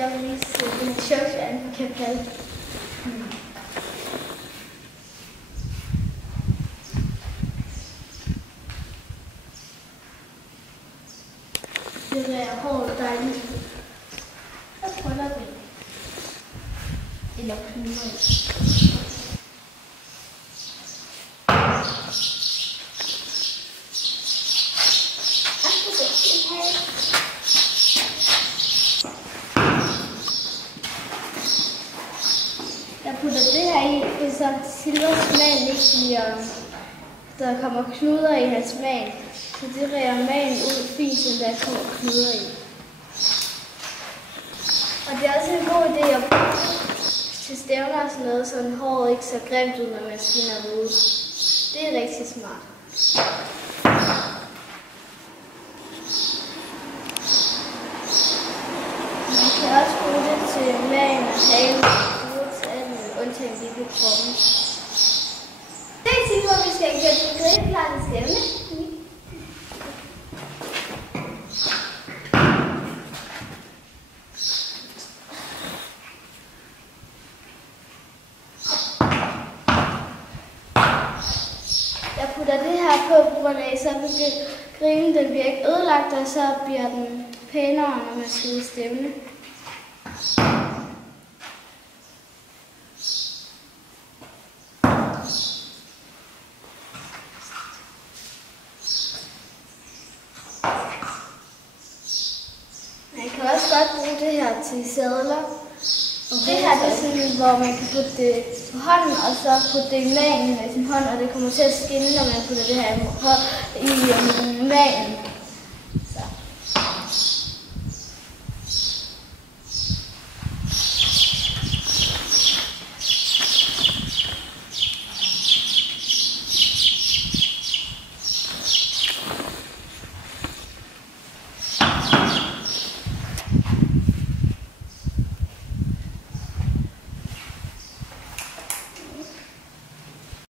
jeg vil vise en chokolade kan falde. Det er hårdt dejligt. Jeg prøver det. Eller knuder. Jeg putter det her i, så silversmagen ikke bliver, der kommer knuder i hans smag. Så det reger magen ud fint, så der kommer knuder i. Og det er også en god idé at bruge til stævner og sådan noget, så håret ikke ser grimt ud, når man skinner det ud. Det er rigtig smart. Man kan også bruge det til magen og halen, undtagen lige på kroppen. Det er tid, hvor vi skal gøre den grillklare stævne. Jeg putter det her på grund af, så grillen den bliver ikke ødelagt, og så bliver den pænere, når man skal stævne. Man kan også godt bruge det her til sadler. Det her det er sådan, hvor man kan putte det på hånden, og så putte det i magen med sin hånd, og det kommer til at skinne, når man putter det her i magen.